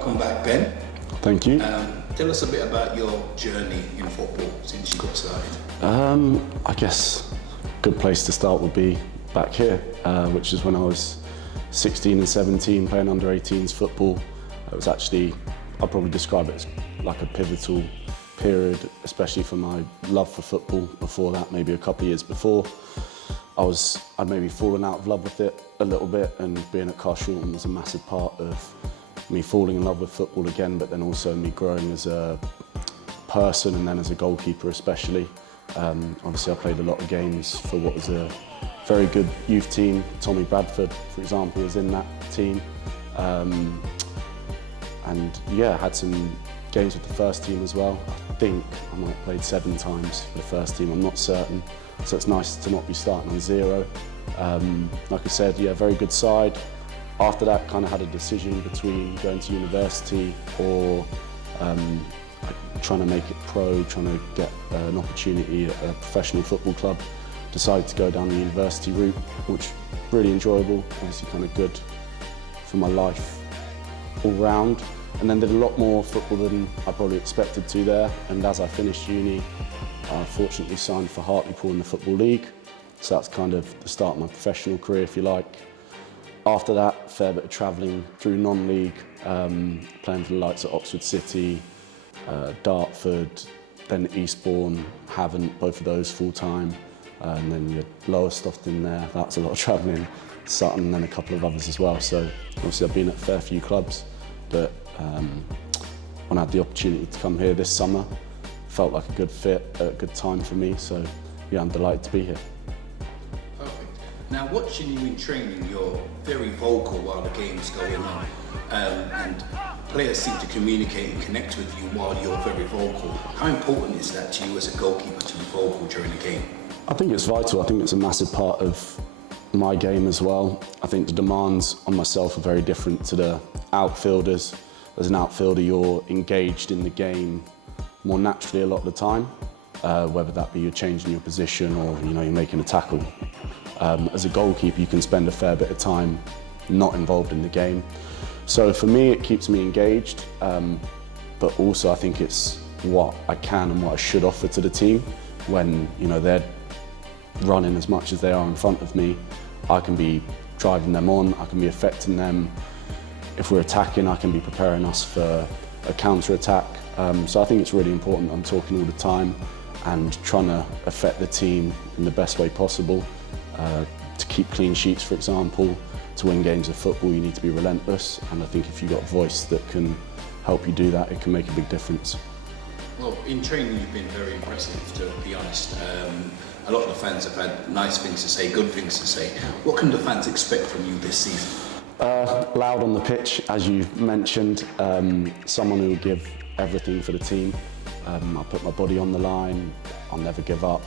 welcome back, Ben. Thank you. Tell us a bit about your journey in football since you got started. I guess a good place to start would be back here, which is when I was 16 and 17 playing under 18s football. It was actually, I'd probably describe it as like a pivotal period, especially for my love for football. Before that, maybe a couple of years before, I'd maybe fallen out of love with it a little bit, and being at Carshalton was a massive part of me falling in love with football again, but then also me growing as a person and then as a goalkeeper especially. Obviously I played a lot of games for what was a very good youth team. Tommy Bradford, for example, was in that team. And yeah, had some games with the first team as well. I think I might have played 7 times for the first team, I'm not certain. So it's nice to not be starting on 0. Like I said, yeah, very good side. After that, kind of had a decision between going to university or trying to make it pro, trying to get an opportunity at a professional football club. Decided to go down the university route, which really enjoyable, obviously kind of good for my life all round. And then did a lot more football than I probably expected to there. And as I finished uni, I fortunately signed for Hartlepool in the Football League. So that's kind of the start of my professional career, if you like. After that, a fair bit of travelling through non-league, playing for the likes of Oxford City, Dartford, then Eastbourne, Havant, both of those full-time. And then your Lowestoft in there, that's a lot of travelling. Sutton, and then a couple of others as well. So obviously I've been at a fair few clubs, but when I had the opportunity to come here this summer, felt like a good fit, a good time for me. So yeah, I'm delighted to be here. Perfect. Now watching you in training, you're very vocal while the game's going on. And players seem to communicate and connect with you while you're very vocal. How important is that to you as a goalkeeper to be vocal during the game? I think it's vital. I think it's a massive part of my game as well. I think the demands on myself are very different to the outfielders. As an outfielder, you're engaged in the game more naturally a lot of the time, whether that be you're changing your position or you're making a tackle. As a goalkeeper, you can spend a fair bit of time not involved in the game. So for me, it keeps me engaged, but also I think it's what I can and what I should offer to the team. When they're running as much as they are in front of me, I can be driving them on, I can be affecting them. If we're attacking, I can be preparing us for a counter-attack. So I think it's really important I'm talking all the time and trying to affect the team in the best way possible. To keep clean sheets, for example, to win games of football, you need to be relentless. And I think if you've got a voice that can help you do that, it can make a big difference. Well, in training you've been very impressive, to be honest. A lot of the fans have had nice things to say, good things to say. What can the fans expect from you this season? Loud on the pitch, as you mentioned. Someone who will give everything for the team. I'll put my body on the line. I'll never give up,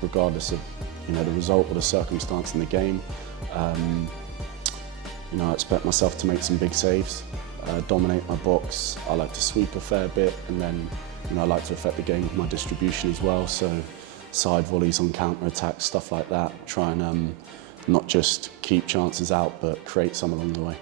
regardless of the result or the circumstance in the game. I expect myself to make some big saves, dominate my box. I like to sweep a fair bit, and then I like to affect the game with my distribution as well. So side volleys on counter-attacks, stuff like that. Try and not just keep chances out, but create some along the way.